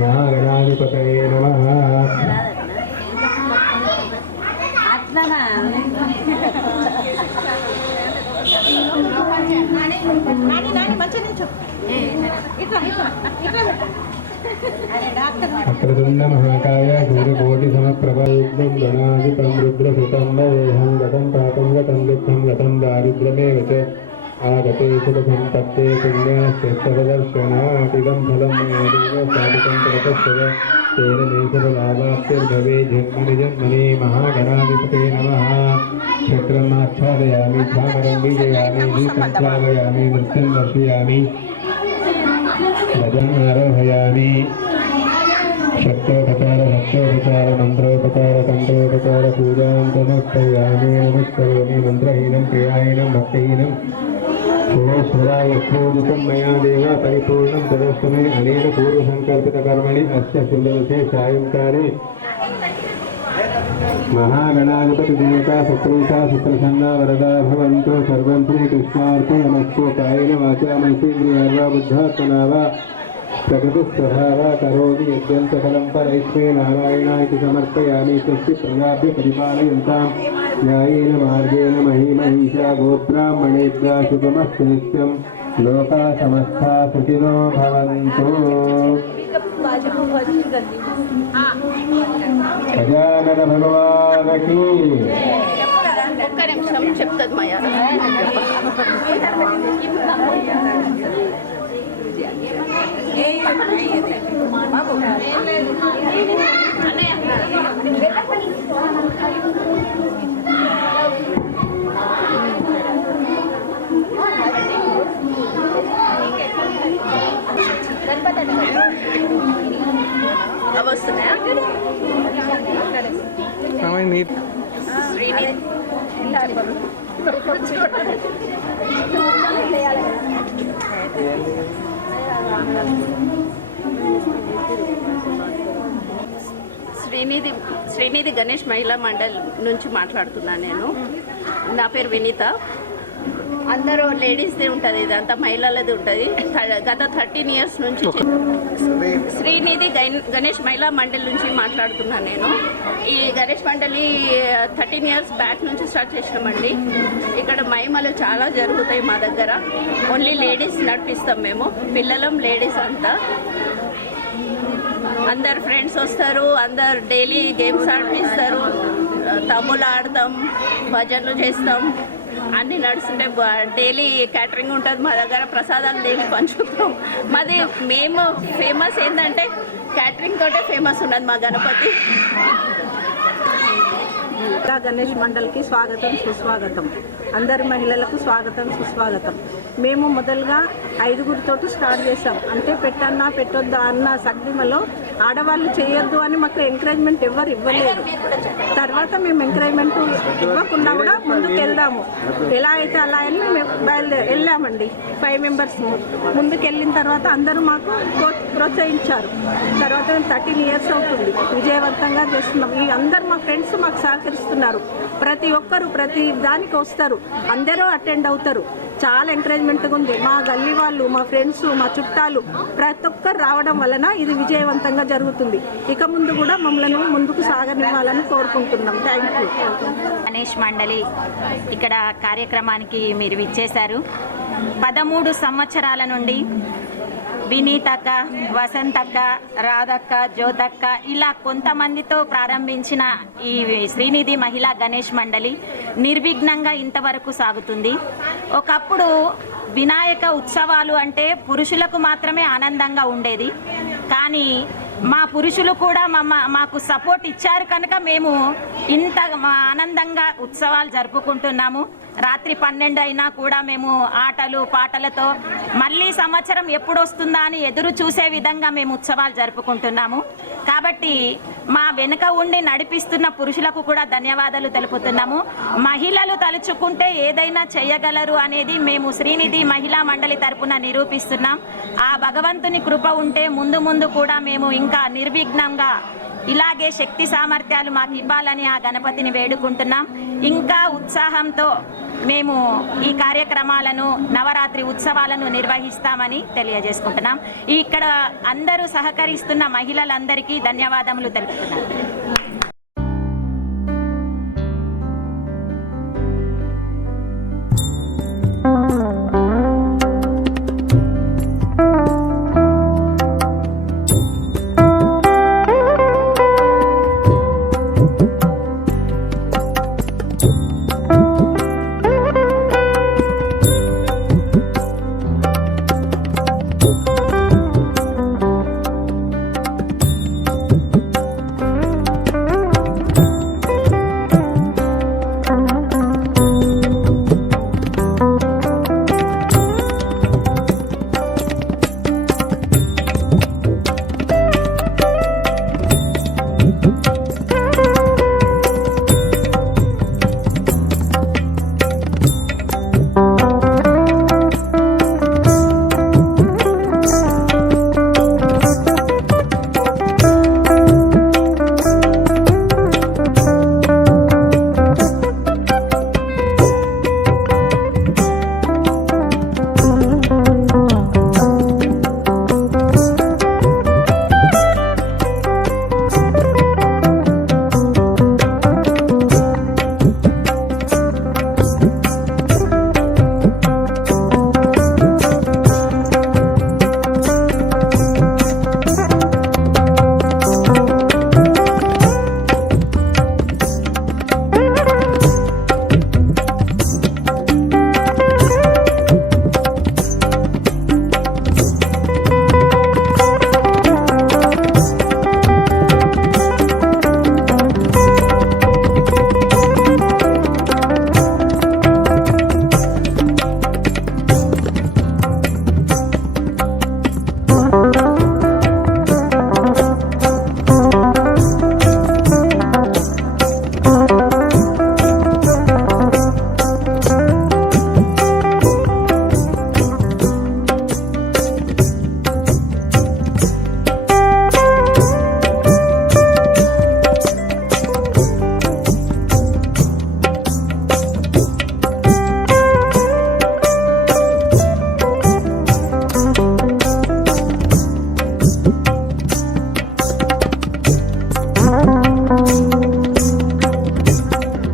नारायणाधिपतये नमः। अक्रतुण्ड महाकाय सूर्यकोटि समप्रभा गणाधिपं रुद्रसुतं वदेहं गतं पापं गतं दुःखं गतं दारिद्र्यमेव च आगते सुखसम्पत्ते पुण्यास्य सर्वदर्शनातिदं फलं मे देव साधिकं प्रतस्य तेन मे सर्वलाभाप्तिर्भवे जन्मनि जन्मनि महागणाधिपते नमः। चक्रमाच्छादयामि चामरं बीजयामि दीपं श्रावयामि नृत्यं दर्शयामि भजम् आरोहयामि। शक्तोपचार भक्तोपचार मंत्रोपचार तंत्रोपचार पूजां समर्पयामि। नमस्करोमि मंत्रहीनं क्रियाहीनं भक्तिहीनं षोडशराय पूजितं मया देव परिपूर्णं तदस्तु मे अनेन पूर्वसङ्कल्पितकर्मणि अस्य शुभदिवसे सायंकाले महागणाधिपति देवता सुप्रीता सुप्रसन्ना वरदा भवन्तु। सर्वं श्रीकृष्णार्पणमस्तु। कायेन वाचा मनसेन्द्रियर्वा बुद्ध्यात्मना वा प्रकृतिस्वभावा करोमि यद्यं सकलं परैष्मे नारायणाय समर्पयामि। स्वस्ति प्रजाभ्य परिपालयन्तां न्यायेन मार्गेण महीमहीषा गोब्राह्मणेभ्यः शुभमस्तु नित्यं। लोकाः समस्ताः सुखिनो भवन्तु। गजानन भगवान की ఒక్క నిమిషం చెప్తుంది మా వస్తున్నాయా శ్రీనిధి శ్రీనిధి గణేష్ మహిళా మండల్ నుంచి మాట్లాడుతున్నాను నేను. నా పేరు వినీత. అందరూ లేడీస్దే ఉంటుంది, ఇదంతా మహిళలది ఉంటుంది. గత 13 years నుంచి శ్రీనిధి గణేష్ మహిళా మండలి నుంచి మాట్లాడుతున్నాను నేను. ఈ గణేష్ మండలి 13 years బ్యాక్ నుంచి స్టార్ట్ చేసినామండి. ఇక్కడ మహిమలు చాలా జరుగుతాయి మా దగ్గర. ఓన్లీ లేడీస్ నడిపిస్తాం మేము, పిల్లలం లేడీస్ అంతా. అందరు ఫ్రెండ్స్ వస్తారు, అందరు డైలీ గేమ్స్ ఆడిపిస్తారు, తమ్ముళ్ళు ఆడతాం, భజనలు చేస్తాం, అన్నీ నడుస్తుంటే డైలీ క్యాటరింగ్ ఉంటుంది మా దగ్గర. ప్రసాదాలు డైలీ పంచుతాం. మాది మేము ఫేమస్ ఏంటంటే క్యాటరింగ్ తోటే ఫేమస్ ఉన్నది మా గణపతి. గణేష్ మండల్కి స్వాగతం సుస్వాగతం. అందరి మహిళలకు స్వాగతం సుస్వాగతం. మేము మొదలుగా 5గురితోటి స్టార్ట్ చేసాం. అంటే పెట్టన్నా పెట్టొద్దా అన్న సగ్డిమలో ఆడవాళ్ళు చేయొద్దు అని మాకు ఎంకరేజ్మెంట్ ఎవరు ఇవ్వలేదు. తర్వాత మేము ఎంకరేజ్మెంట్ ఇవ్వకుండా కూడా ముందుకు వెళ్దాము, ఎలా అయితే అలా అని మేము వెళ్ళామండి. 5 members ముందుకు వెళ్ళిన తర్వాత అందరూ మాకు ప్రోత్సహించారు. తర్వాత మేము 13 years అవుతుంది విజయవంతంగా చేస్తున్నాం. ఈ అందరు మా ఫ్రెండ్స్ మాకు సహకరిస్తున్నారు. ప్రతి ఒక్కరు ప్రతి దానికి వస్తారు, అందరూ అటెండ్ అవుతారు. చాలా ఎంకరేజ్మెంట్గా ఉంది. మా గల్లీ వాళ్ళు, మా ఫ్రెండ్స్, మా చుట్టాలు ప్రతి ఒక్కరు రావడం వలన ఇది విజయవంతంగా జరుగుతుంది. ఇక ముందు కూడా మమ్మల్ని ముందుకు సాగనివ్వాలని కోరుకుంటున్నాం. Thank you. గణేష్ మండలి ఇక్కడ కార్యక్రమానికి మీరు విచ్చేశారు. 13 సంవత్సరాల నుండి వినీతక్క, వసంతక్క, రాధక్క, జ్యోతక్క ఇలా కొంతమందితో ప్రారంభించిన ఈ శ్రీనిధి మహిళా గణేష్ మండలి నిర్విఘ్నంగా ఇంతవరకు సాగుతుంది. ఒకప్పుడు వినాయక ఉత్సవాలు అంటే పురుషులకు మాత్రమే ఆనందంగా ఉండేది. కానీ మా పురుషులు కూడా మాకు సపోర్ట్ ఇచ్చారు కనుక మేము ఇంత ఆనందంగా ఉత్సవాలు జరుపుకుంటున్నాము. రాత్రి 12 అయినా కూడా మేము ఆటలు పాటలతో మళ్ళీ సంవత్సరం ఎప్పుడు వస్తుందా అని ఎదురు చూసే విధంగా మేము ఉత్సవాలు జరుపుకుంటున్నాము. కాబట్టి మా వెనుక ఉండి నడిపిస్తున్న పురుషులకు కూడా ధన్యవాదాలు తెలుపుతున్నాము. మహిళలు తలుచుకుంటే ఏదైనా చేయగలరు అనేది మేము శ్రీనిధి మహిళా మండలి తరపున నిరూపిస్తున్నాం. ఆ భగవంతుని కృప ఉంటే ముందు ముందు కూడా మేము ఇంకా నిర్విఘ్నంగా ఇలాగే శక్తి సామర్థ్యాలు మాకు ఇవ్వాలని ఆ గణపతిని వేడుకుంటున్నాం. ఇంకా ఉత్సాహంతో మేము ఈ కార్యక్రమాలను నవరాత్రి ఉత్సవాలను నిర్వహిస్తామని తెలియజేసుకుంటున్నాం. ఇక్కడ అందరూ సహకరిస్తున్న మహిళలందరికీ ధన్యవాదములు తెలుపుతున్నాం.